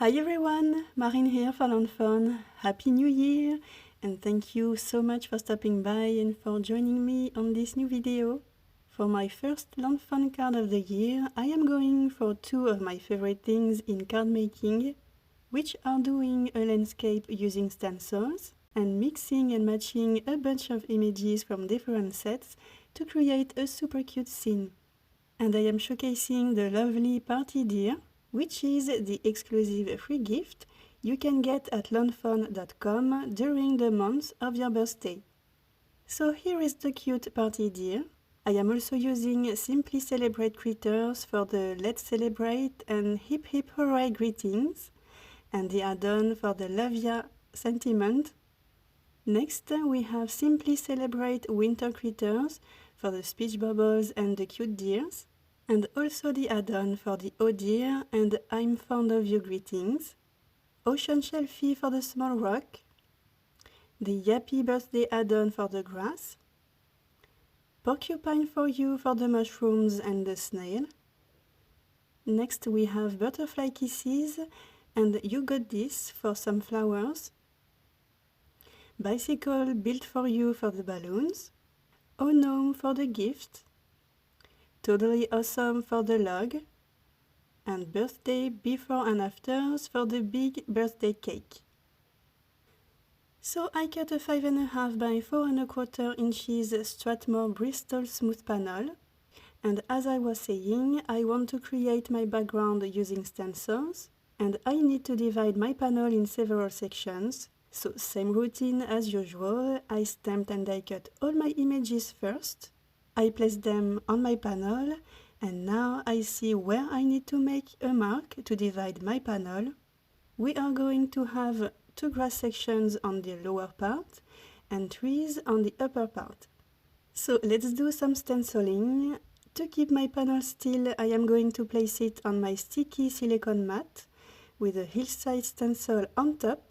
Hi everyone, Marine here for FAWN. Happy New Year and thank you so much for stopping by and for joining me on this new video. For my first FAWN card of the year, I am going for two of my favorite things in card making, which are doing a landscape using stencils and mixing and matching a bunch of images from different sets to create a super cute scene. And I am showcasing the lovely Party Deer, which is the exclusive free gift you can get at lawnfawn.com during the month of your birthday. So here is the cute Party Deer. I am also using Simply Celebrate Critters for the Let's Celebrate and Hip Hip Hooray greetings, and the add-on for the Love Ya sentiment. Next, we have Simply Celebrate Winter Critters for the speech bubbles and the cute deers, and also the add-on for the Oh Dear and I'm Fond of You greetings, Ocean Shelfie for the small rock, the Yappy Birthday add-on for the grass, Porcupine for You for the mushrooms and the snail. Next we have Butterfly Kisses and You Got This for some flowers, Bicycle Built for You for the balloons, Oh Gnome for the gift, Totally Awesome for the log, and Birthday Before and Afters for the big birthday cake. So I cut a 5.5 by 4.25 inches Strathmore Bristol smooth panel, and as I was saying, I want to create my background using stencils, and I need to divide my panel in several sections. So same routine as usual, I stamped and I cut all my images first. I placed them on my panel, and now I see where I need to make a mark to divide my panel. We are going to have two grass sections on the lower part and trees on the upper part. So let's do some stenciling. To keep my panel still, I am going to place it on my sticky silicone mat with a hillside stencil on top.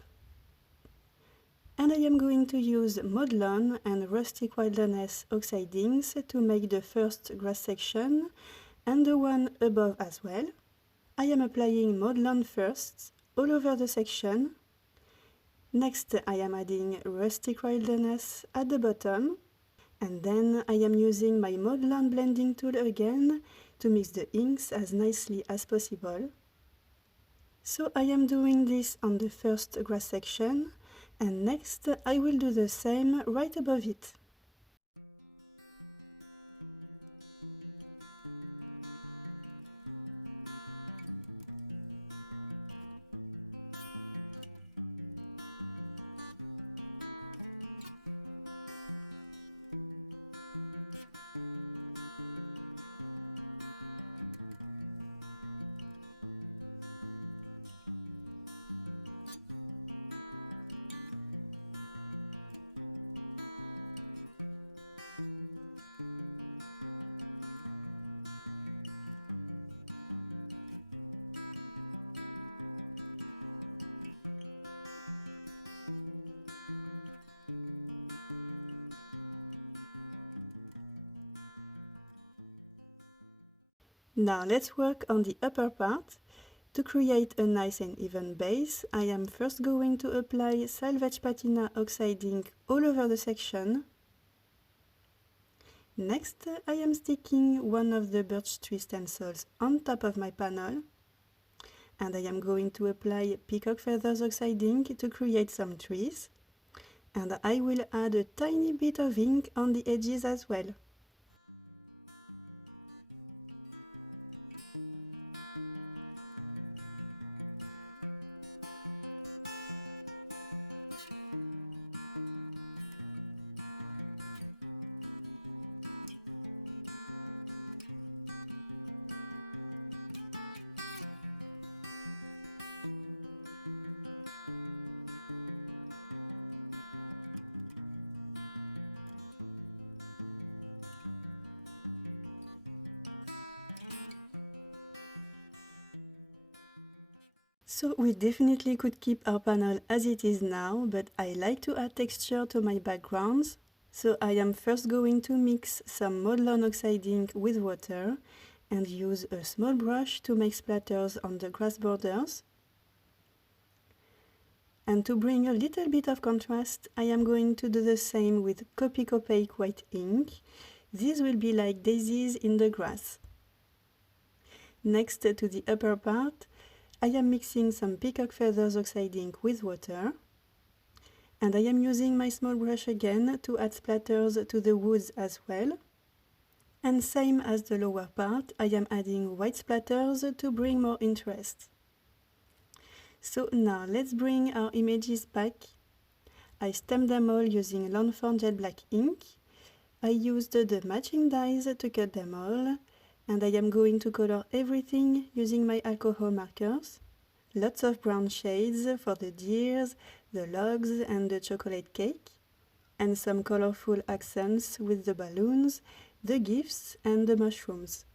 And I am going to use mowed lawn and rustic wilderness oxidings to make the first grass section and the one above as well. I am applying mowed lawn first all over the section. Next I am adding rustic wilderness at the bottom, and then I am using my mowed lawn blending tool again to mix the inks as nicely as possible. So I am doing this on the first grass section, and next I will do the same right above it. Now let's work on the upper part. To create a nice and even base, I am first going to apply salvaged patina oxide ink all over the section. Next, I am sticking one of the birch tree stencils on top of my panel, and I am going to apply peacock feathers oxide ink to create some trees, and I will add a tiny bit of ink on the edges as well. So we definitely could keep our panel as it is now, but I like to add texture to my backgrounds. So I am first going to mix some mowed lawn oxide ink with water and use a small brush to make splatters on the grass borders. And to bring a little bit of contrast, I am going to do the same with Copic opaque white ink. These will be like daisies in the grass. Next to the upper part, I am mixing some peacock feathers oxide ink with water. And I am using my small brush again to add splatters to the woods as well. And same as the lower part, I am adding white splatters to bring more interest. So now let's bring our images back. I stamped them all using Lanthorn Gel Black ink. I used the matching dies to cut them all, and I am going to color everything using my alcohol markers. Lots of brown shades for the deers, the logs and the chocolate cake, and some colorful accents with the balloons, the gifts and the mushrooms.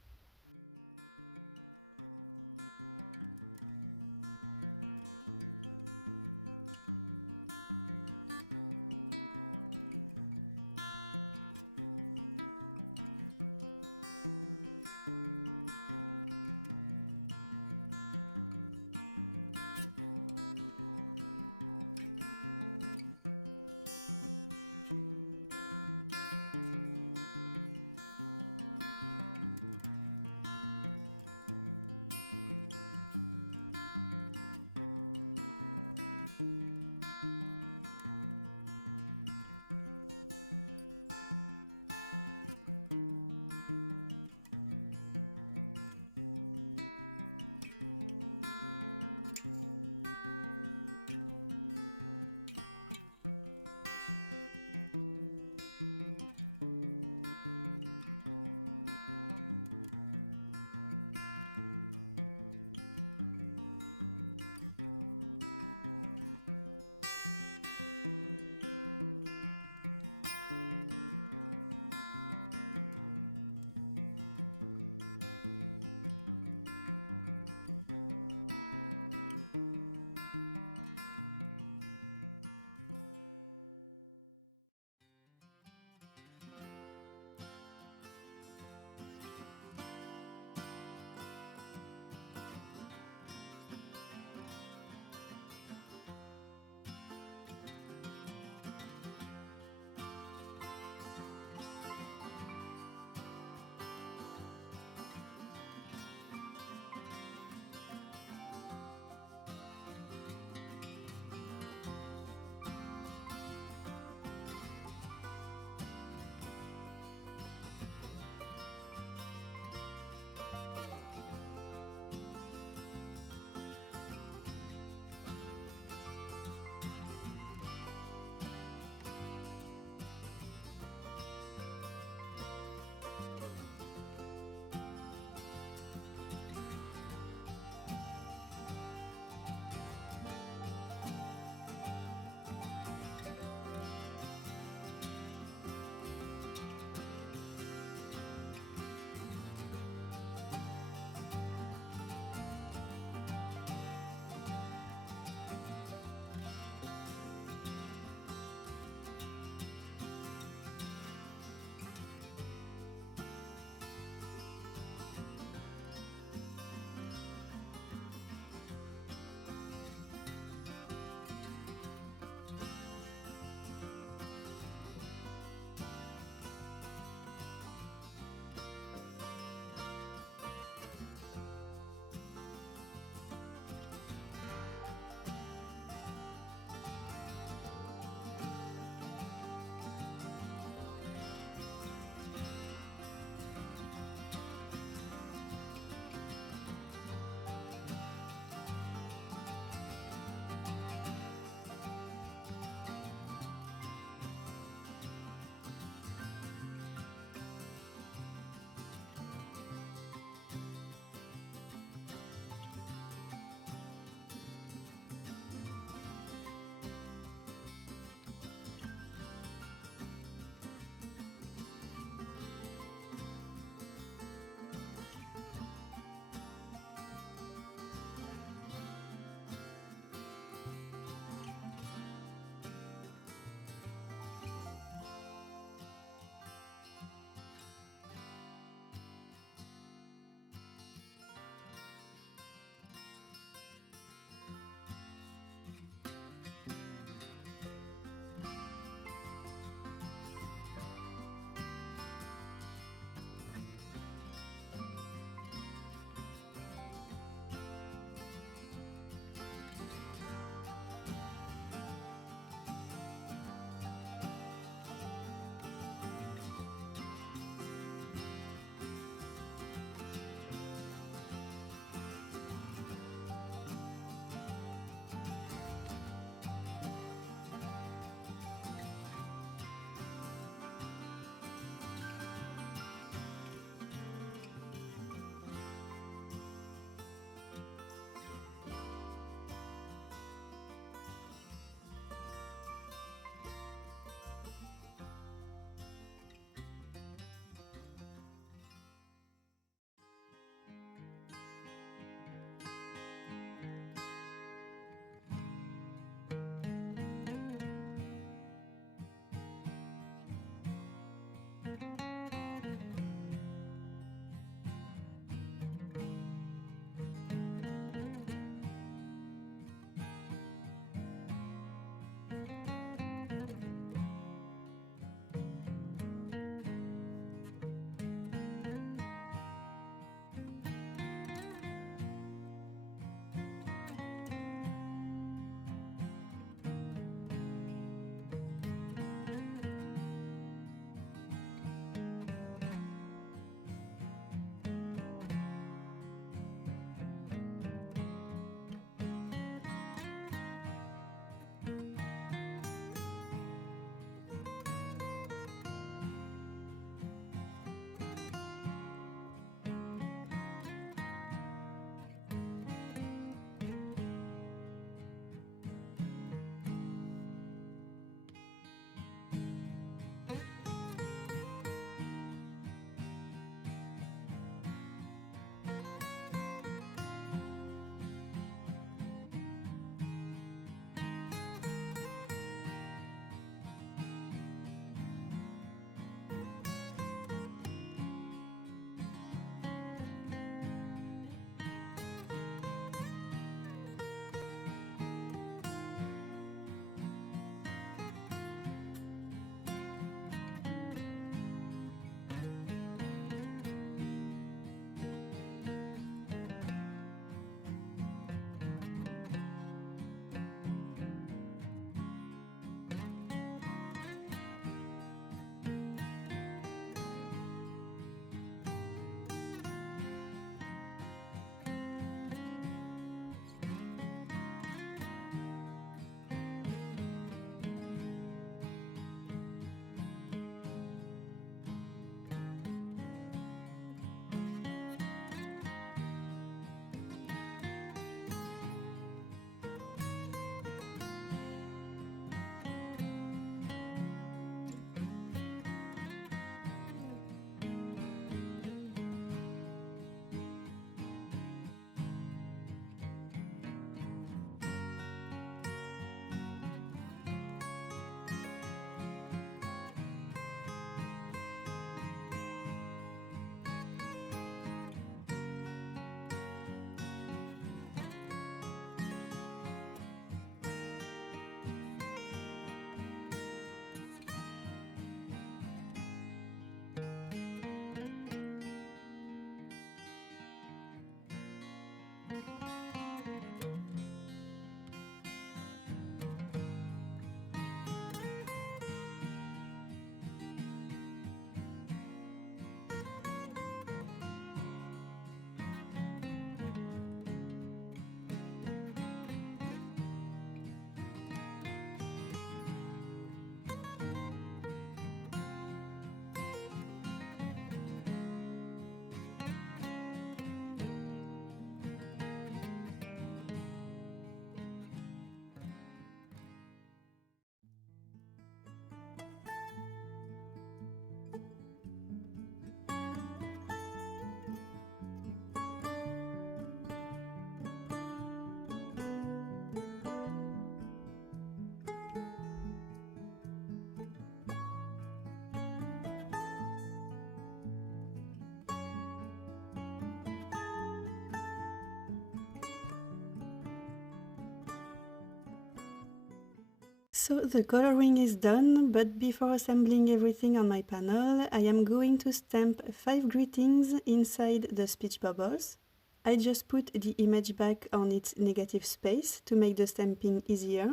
So the coloring is done, but before assembling everything on my panel, I am going to stamp 5 greetings inside the speech bubbles. I just put the image back on its negative space to make the stamping easier.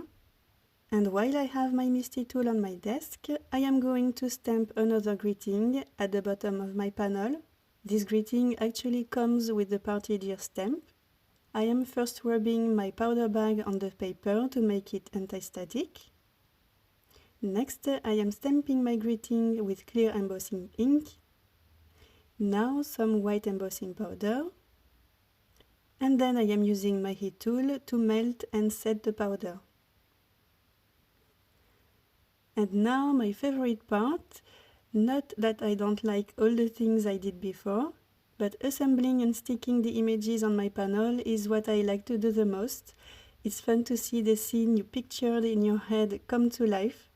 And while I have my Misty tool on my desk, I am going to stamp another greeting at the bottom of my panel. This greeting actually comes with the party deer stamp. I am first rubbing my powder bag on the paper to make it anti-static. Next, I am stamping my greeting with clear embossing ink. Now some white embossing powder. And then I am using my heat tool to melt and set the powder. And now my favorite part, not that I don't like all the things I did before, but assembling and sticking the images on my panel is what I like to do the most. It's fun to see the scene you pictured in your head come to life.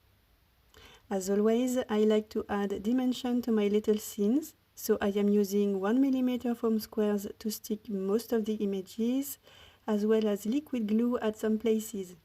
As always, I like to add dimension to my little scenes, so I am using 1mm foam squares to stick most of the images, as well as liquid glue at some places.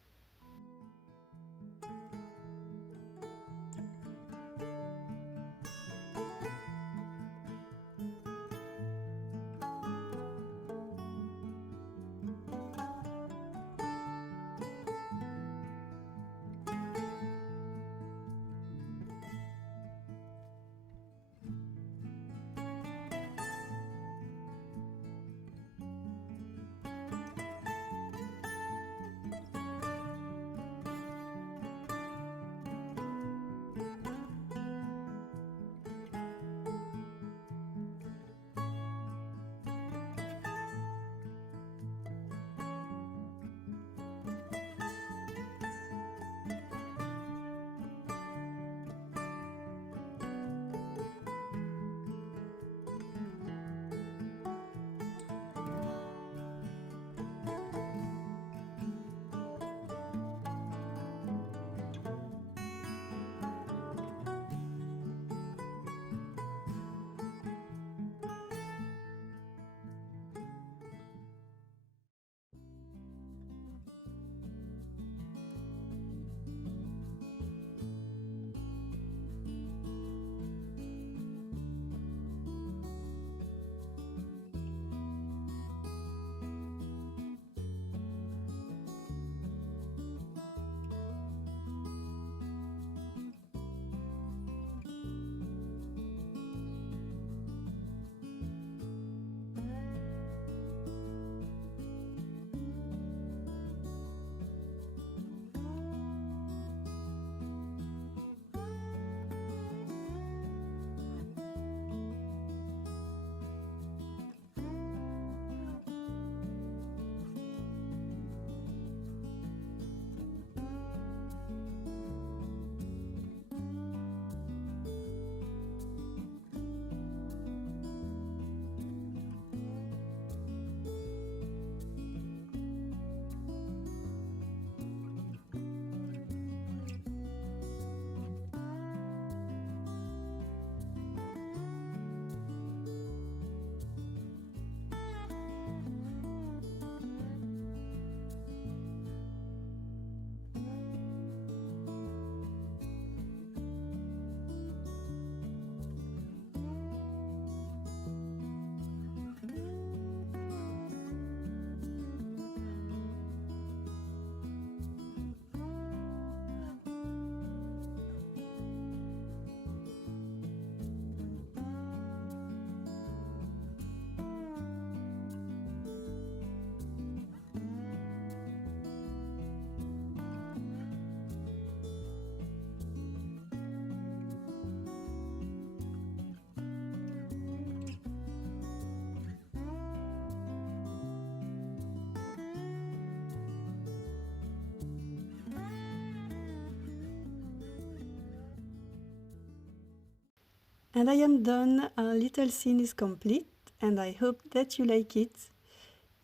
And I am done. Our little scene is complete, and I hope that you like it.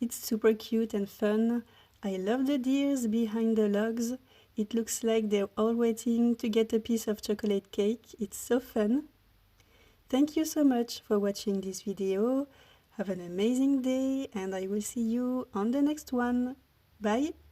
It's super cute and fun. I love the deers behind the logs. It looks like they're all waiting to get a piece of chocolate cake. It's so fun. Thank you so much for watching this video. Have an amazing day, and I will see you on the next one. Bye!